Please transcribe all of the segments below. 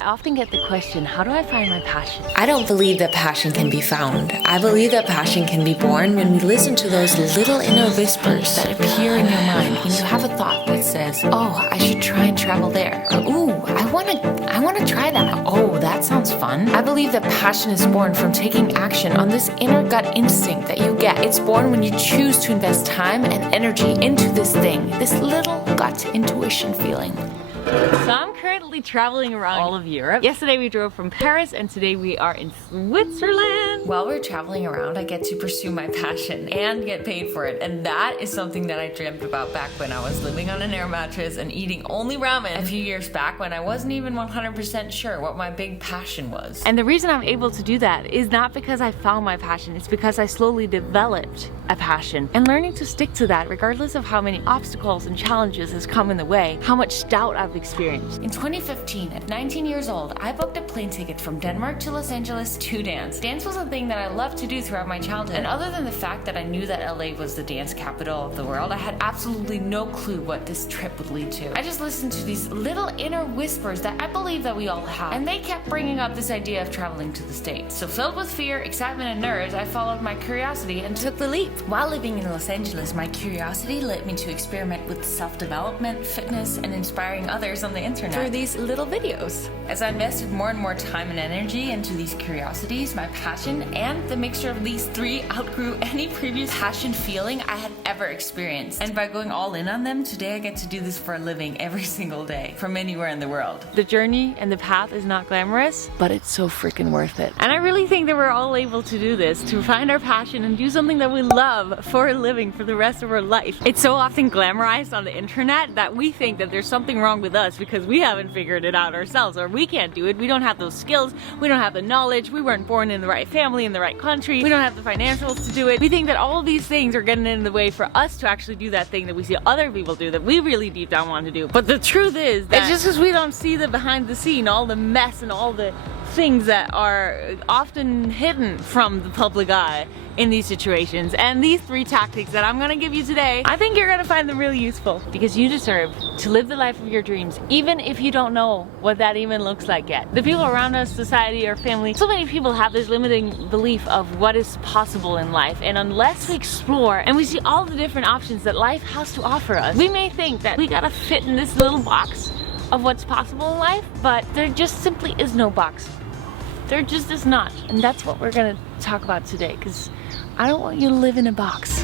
I often get the question, how do I find my passion? I don't believe that passion can be found. I believe that passion can be born when we listen to those little inner whispers that appear in your mind when you have a thought that says, oh, I should try and travel there. Or, ooh, I want to try that. Oh, that sounds fun. I believe that passion is born from taking action on this inner gut instinct that you get. It's born when you choose to invest time and energy into this thing, this little gut intuition feeling. So I'm currently traveling around all of Europe. Yesterday we drove from Paris and today we are in Switzerland. While we're traveling around, I get to pursue my passion and get paid for it. And that is something that I dreamt about back when I was living on an air mattress and eating only ramen a few years back when I wasn't even 100% sure what my big passion was. And the reason I'm able to do that is not because I found my passion, it's because I slowly developed a passion. And learning to stick to that regardless of how many obstacles and challenges has come in the way, how much doubt I've experienced. In 2015, at 19 years old, I booked a plane ticket from Denmark to Los Angeles to dance. Dance was a thing that I loved to do throughout my childhood. And other than the fact that I knew that LA was the dance capital of the world, I had absolutely no clue what this trip would lead to. I just listened to these little inner whispers that I believe that we all have. And they kept bringing up this idea of traveling to the States. So filled with fear, excitement, and nerves, I followed my curiosity and took the leap. While living in Los Angeles, my curiosity led me to experiment with self-development, fitness, and inspiring others on the internet through these little videos. As I invested more and more time and energy into these curiosities, my passion and the mixture of these three outgrew any previous passion feeling I had ever experienced. And by going all in on them, today I get to do this for a living every single day from anywhere in the world. The journey and the path is not glamorous, but it's so freaking worth it. And I really think that we're all able to do this, to find our passion and do something that we love for a living for the rest of our life. It's so often glamorized on the internet that we think that there's something wrong with us because we haven't figured it out ourselves, or we can't do it. We don't have those skills, we don't have the knowledge, we weren't born in the right family, in the right country, we don't have the financials to do it. We think that all of these things are getting in the way for us to actually do that thing that we see other people do that we really deep down want to do. But the truth is that it's just because we don't see the behind the scene, all the mess and all the things that are often hidden from the public eye in these situations. And these three tactics that I'm gonna give you today, I think you're gonna find them really useful because you deserve to live the life of your dreams, even if you don't know what that even looks like yet. The people around us, society, our family, so many people have this limiting belief of what is possible in life, and unless we explore and we see all the different options that life has to offer us, we may think that we gotta fit in this little box of what's possible in life, but there just simply is no box. There just is not. And that's what we're gonna talk about today, because I don't want you to live in a box.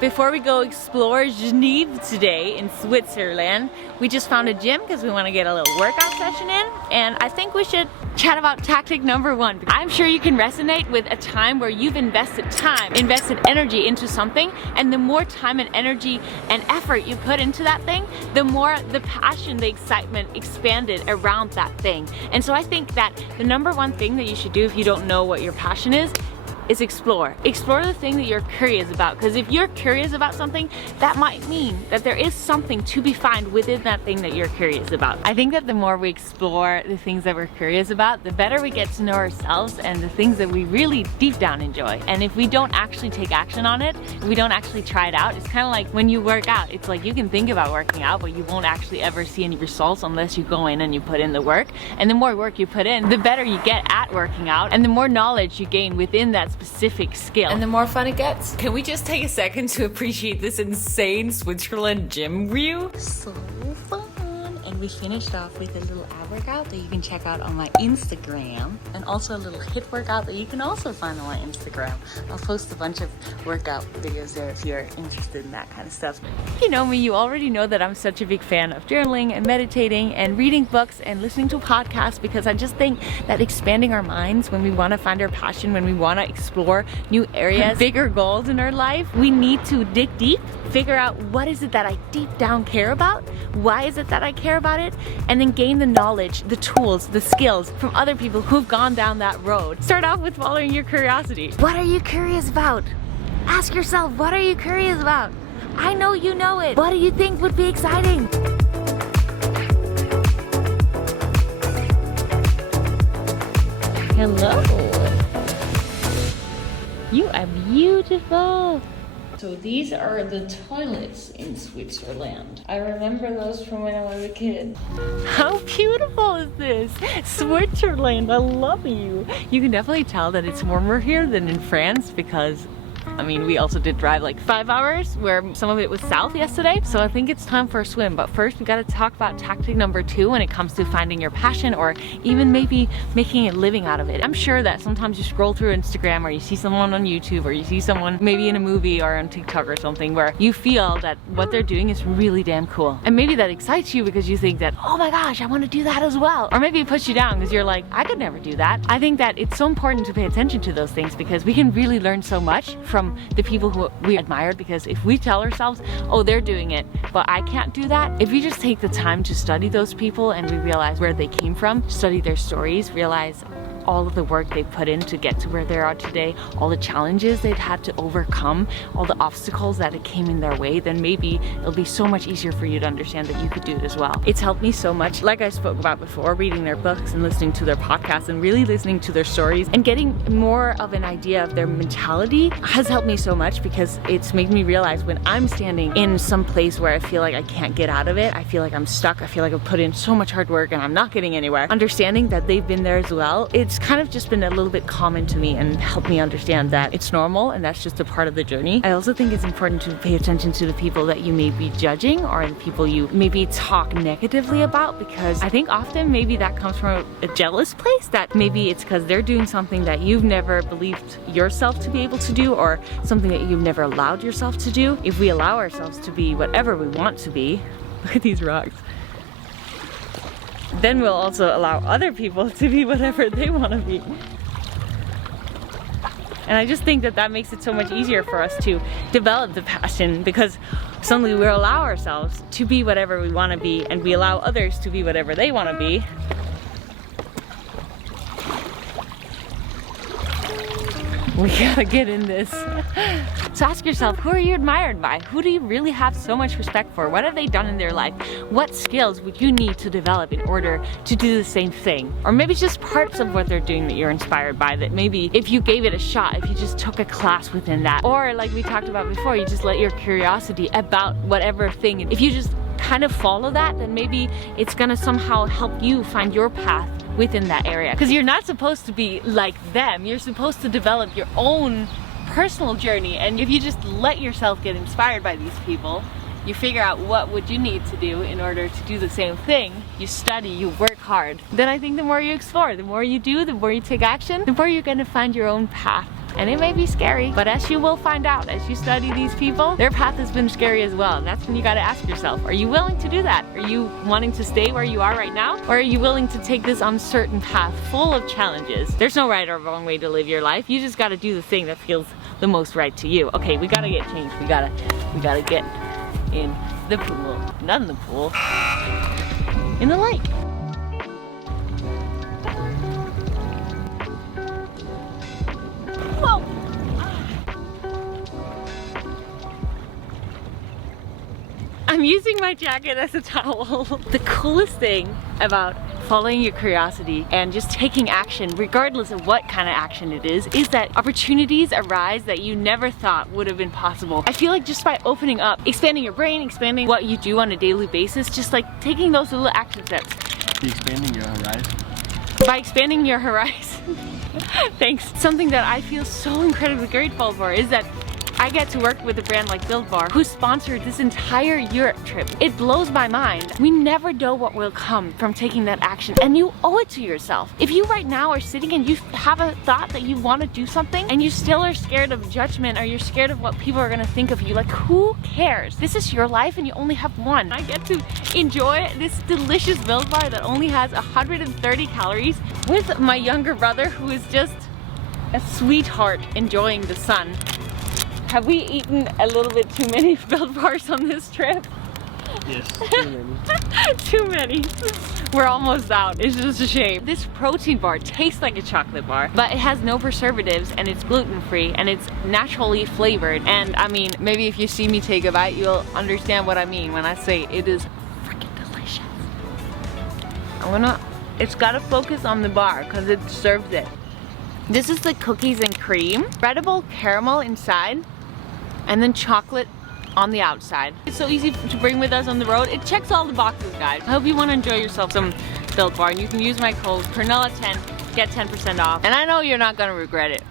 Before we go explore Geneva today in Switzerland, we just found a gym because we want to get a little workout session in, and I think we should chat about tactic number one. I'm sure you can resonate with a time where you've invested time, invested energy into something, and the more time and energy and effort you put into that thing, the more the passion, the excitement expanded around that thing. And so I think that the number one thing that you should do if you don't know what your passion is explore. Explore the thing that you're curious about, because if you're curious about something, that might mean that there is something to be found within that thing that you're curious about. I think that the more we explore the things that we're curious about, the better we get to know ourselves and the things that we really deep down enjoy. And if we don't actually take action on it, if we don't actually try it out, it's kind of like when you work out. It's like you can think about working out, but you won't actually ever see any results unless you go in and you put in the work. And the more work you put in, the better you get at working out, and the more knowledge you gain within that specific skill, and the more fun it gets. Can we just take a second to appreciate this insane Switzerland gym view? So fun. And we finished off with a little ab workout that you can check out on my Instagram, and also a little HIIT workout that you can also find on my Instagram. I'll post a bunch of workout videos there if you're interested in that kind of stuff. If you know me, you already know that I'm such a big fan of journaling and meditating and reading books and listening to podcasts, because I just think that expanding our minds when we want to find our passion, when we want to explore new areas, bigger goals in our life, we need to dig deep, figure out what is it that I deep down care about, why is it that I care about it, and then gain the knowledge, the tools, the skills from other people who've gone down that road. Start off with following your curiosity. What are you curious about? Ask yourself, what are you curious about? I know you know it. What do you think would be exciting? Hello. You are beautiful. So these are the toilets in Switzerland. I remember those from when I was a kid. How beautiful is this? Switzerland, I love you. You can definitely tell that it's warmer here than in France because I mean, we also did drive like 5 hours where some of it was south yesterday. So I think it's time for a swim. But first we gotta talk about tactic number 2 when it comes to finding your passion or even maybe making a living out of it. I'm sure that sometimes you scroll through Instagram or you see someone on YouTube or you see someone maybe in a movie or on TikTok or something where you feel that what they're doing is really damn cool. And maybe that excites you because you think that, oh my gosh, I want to do that as well. Or maybe it puts you down because you're like, I could never do that. I think that it's so important to pay attention to those things because we can really learn so much from the people who we admire, because if we tell ourselves, oh, they're doing it, but I can't do that, if we just take the time to study those people and we realize where they came from, study their stories, realize all of the work they put in to get to where they are today, all the challenges they'd had to overcome, all the obstacles that it came in their way, then maybe it'll be so much easier for you to understand that you could do it as well. It's helped me so much, like I spoke about before, reading their books and listening to their podcasts and really listening to their stories and getting more of an idea of their mentality has helped me so much because it's made me realize when I'm standing in some place where I feel like I can't get out of it, I feel like I'm stuck, I feel like I've put in so much hard work and I'm not getting anywhere. Understanding that they've been there as well, it's kind of just been a little bit common to me and helped me understand that it's normal and that's just a part of the journey. I also think it's important to pay attention to the people that you may be judging or the people you maybe talk negatively about, because I think often maybe that comes from a jealous place, that maybe it's because they're doing something that you've never believed yourself to be able to do or something that you've never allowed yourself to do. If we allow ourselves to be whatever we want to be, look at these rocks, then we'll also allow other people to be whatever they want to be. And I just think that that makes it so much easier for us to develop the passion, because suddenly we allow ourselves to be whatever we want to be and we allow others to be whatever they want to be. We gotta get in this. So ask yourself, who are you admired by? Who do you really have so much respect for? What have they done in their life? What skills would you need to develop in order to do the same thing? Or maybe it's just parts of what they're doing that you're inspired by, that maybe if you gave it a shot, if you just took a class within that, or like we talked about before, you just let your curiosity about whatever thing, if you just kind of follow that, then maybe it's gonna somehow help you find your path within that area. Because you're not supposed to be like them, you're supposed to develop your own personal journey. And if you just let yourself get inspired by these people, you figure out what would you need to do in order to do the same thing, you study, you work hard, then I think the more you explore, the more you do, the more you take action, the more you're gonna find your own path. And it may be scary, but as you will find out as you study these people, their path has been scary as well. And that's when you gotta ask yourself, are you willing to do that? Are you wanting to stay where you are right now? Or are you willing to take this uncertain path full of challenges? There's no right or wrong way to live your life. You just gotta do the thing that feels the most right to you. Okay, we gotta get changed. We gotta get in the pool. Not in the pool. In the lake. Whoa! I'm using my jacket as a towel. The coolest thing about following your curiosity and just taking action, regardless of what kind of action it is that opportunities arise that you never thought would have been possible. I feel like just by opening up, expanding your brain, expanding what you do on a daily basis, just like taking those little action steps. Expanding your horizon. By expanding your horizon. Thanks. Something that I feel so incredibly grateful for is that I get to work with a brand like Built Bar, who sponsored this entire Europe trip. It blows my mind. We never know what will come from taking that action, and you owe it to yourself. If you right now are sitting and you have a thought that you want to do something and you still are scared of judgment or you're scared of what people are going to think of you, like, who cares? This is your life and you only have one. I get to enjoy this delicious Built Bar that only has 130 calories with my younger brother, who is just a sweetheart enjoying the sun. Have we eaten a little bit too many Built Bars on this trip? Yes, too many. Too many. We're almost out. It's just a shame. This protein bar tastes like a chocolate bar, but it has no preservatives and it's gluten-free and it's naturally flavored. And I mean, maybe if you see me take a bite, you'll understand what I mean when I say it is freaking delicious. It's gotta focus on the bar because it serves it. This is the cookies and cream. Spreadable caramel inside and then chocolate on the outside. It's so easy to bring with us on the road. It checks all the boxes, guys. I hope you want to enjoy yourself some Built Bar, and you can use my code Pernilla10 to get 10% off. And I know you're not gonna regret it.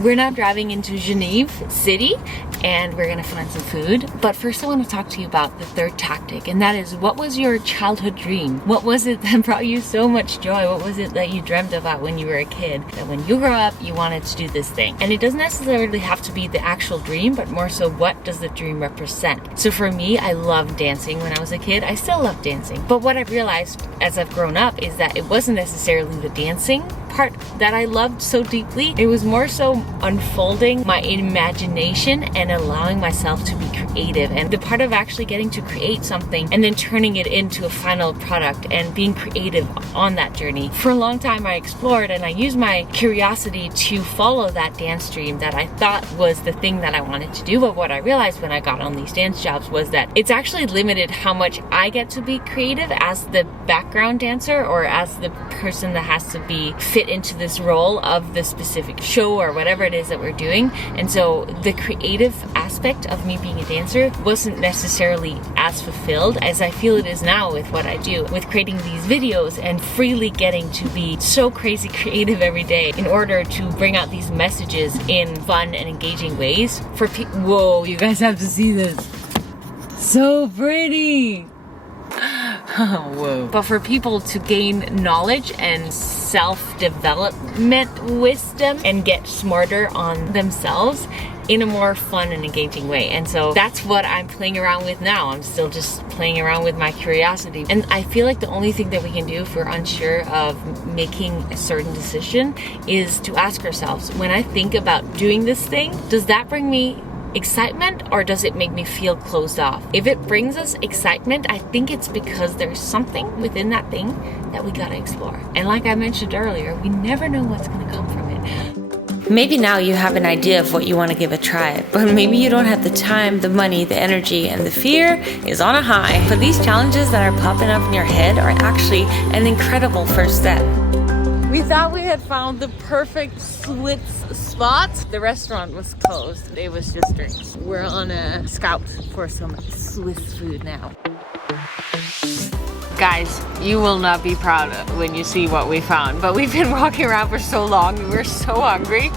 We're now driving into Geneva City and we're gonna find some food. But first I want to talk to you about the third tactic, and that is, what was your childhood dream? What was it that brought you so much joy? What was it that you dreamt about when you were a kid? That when you grow up, you wanted to do this thing? And it doesn't necessarily have to be the actual dream, but more so, what does the dream represent? So for me, I loved dancing when I was a kid. I still love dancing. But what I've realized as I've grown up is that it wasn't necessarily the dancing part that I loved so deeply. It was more so unfolding my imagination and allowing myself to be creative, and the part of actually getting to create something and then turning it into a final product and being creative on that journey. For a long time I explored and I used my curiosity to follow that dance dream that I thought was the thing that I wanted to do. But what I realized when I got on these dance jobs was that it's actually limited how much I get to be creative as the background dancer, or as the person that has to be fit into this role of the specific show or whatever it is that we're doing. And so the creative aspect of me being a dancer wasn't necessarily as fulfilled as I feel it is now with what I do, with creating these videos and freely getting to be so crazy creative every day in order to bring out these messages in fun and engaging ways for people. Whoa, you guys have to see this. So pretty. Whoa. But for people to gain knowledge and self-development wisdom and get smarter on themselves in a more fun and engaging way. And so that's what I'm playing around with now. I'm still just playing around with my curiosity. And I feel like the only thing that we can do if we're unsure of making a certain decision is to ask ourselves, when I think about doing this thing, does that bring me excitement, or does it make me feel closed off? If it brings us excitement, I think it's because there's something within that thing that we gotta explore. And like I mentioned earlier, we never know what's gonna come from it. Maybe now you have an idea of what you want to give a try, but maybe you don't have the time, the money, the energy, and the fear is on a high. But these challenges that are popping up in your head are actually an incredible first step. We thought we had found the perfect Swiss spot. The restaurant was closed. It was just drinks. We're on a scout for some Swiss food now. Guys, you will not be proud when you see what we found, but we've been walking around for so long and we're so hungry.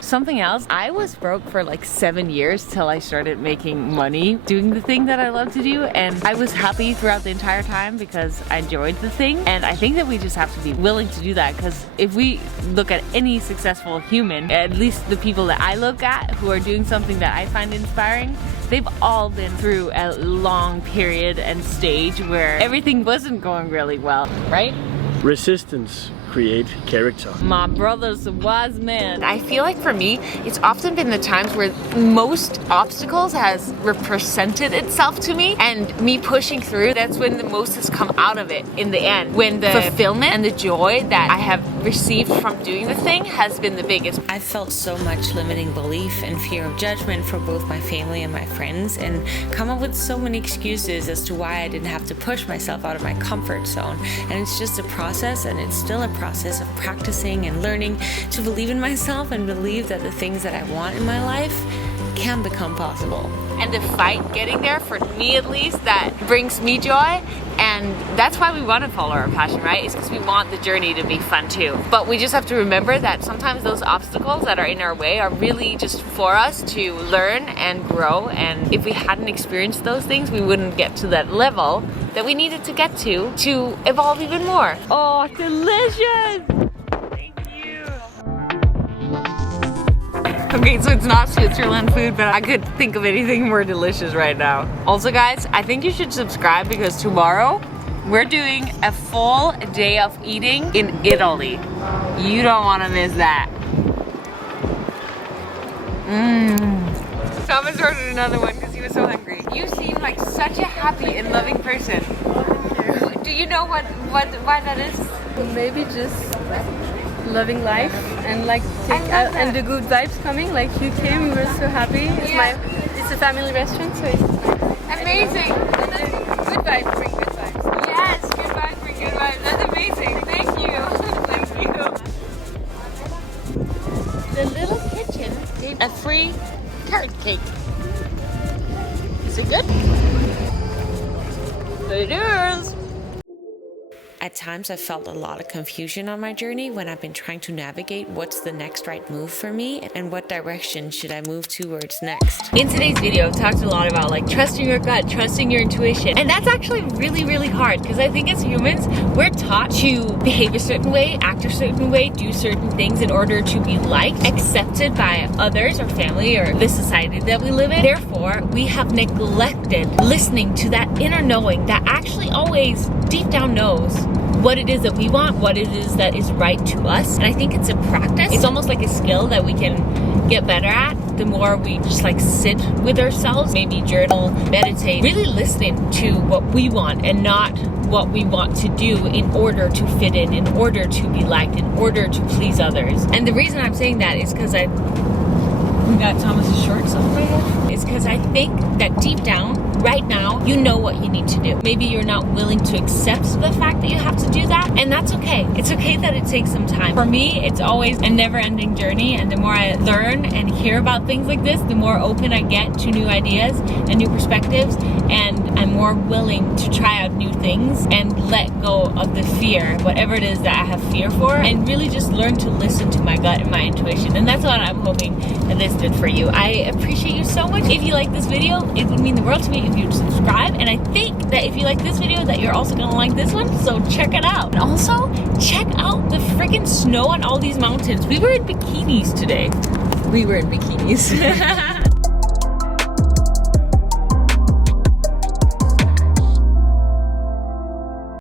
Something else, I was broke for like 7 years till I started making money doing the thing that I love to do, and I was happy throughout the entire time because I enjoyed the thing. And I think that we just have to be willing to do that, because if we look at any successful human, at least the people that I look at who are doing something that I find inspiring, they've all been through a long period and stage where everything wasn't going really well, right? Resistance create character. My brother's a wise man. I feel like for me, it's often been the times where most obstacles has represented itself to me, and me pushing through, that's when the most has come out of it in the end. When the fulfillment and the joy that I have received from doing the thing has been the biggest. I felt so much limiting belief and fear of judgment from both my family and my friends, and come up with so many excuses as to why I didn't have to push myself out of my comfort zone. And it's just a process, and it's still a process of practicing and learning to believe in myself and believe that the things that I want in my life can become possible. And the fight getting there, for me at least, that brings me joy. And that's why we want to follow our passion, right? It's because we want the journey to be fun too. But we just have to remember that sometimes those obstacles that are in our way are really just for us to learn and grow. And if we hadn't experienced those things, we wouldn't get to that level that we needed to get to evolve even more. Oh, delicious! Okay, so it's not Switzerland food, but I could think of anything more delicious right now. Also guys, I think you should subscribe, because tomorrow we're doing a full day of eating in Italy. You don't want to miss that. Thomas ordered another one because he was so hungry. You seem like such a happy and loving person. Do you know why that is? Maybe just loving life and like and the good vibes coming. Like you came, we were so happy. It's a family restaurant, so it's nice. Amazing. And then good vibes bring good vibes. Yes, good vibes bring good vibes. That's amazing. Thank you. Thank you. a free carrot cake. Is it good? It is. At times, I've felt a lot of confusion on my journey when I've been trying to navigate what's the next right move for me and what direction should I move towards next. In today's video, I've talked a lot about like trusting your gut, trusting your intuition. And that's actually really, really hard because I think as humans, we're taught to behave a certain way, act a certain way, do certain things in order to be liked, accepted by others or family or the society that we live in. Therefore, we have neglected listening to that inner knowing that actually always deep down knows what it is that we want, what it is that is right to us. And I think it's a practice. It's almost like a skill that we can get better at the more we just like sit with ourselves, maybe journal, meditate, really listening to what we want and not what we want to do in order to fit in order to be liked, in order to please others. And the reason I'm saying that is because we got Thomas's shorts on my head. It's because I think that deep down, right now, you know what you need to do. Maybe you're not willing to accept the fact that you have to do that, and that's okay. It's okay that it takes some time. For me, it's always a never-ending journey, and the more I learn and hear about things like this, the more open I get to new ideas and new perspectives, and I'm more willing to try out new things and let go of the fear, whatever it is that I have fear for, and really just learn to listen to my gut and my intuition. And that's what I'm hoping that this did for you. I appreciate you so much. If you like this video, it would mean the world to me if you'd subscribe, and I think that if you like this video that you're also gonna like this one, so check it out. And also check out the freaking snow on all these mountains. We were in bikinis today. We were in bikinis.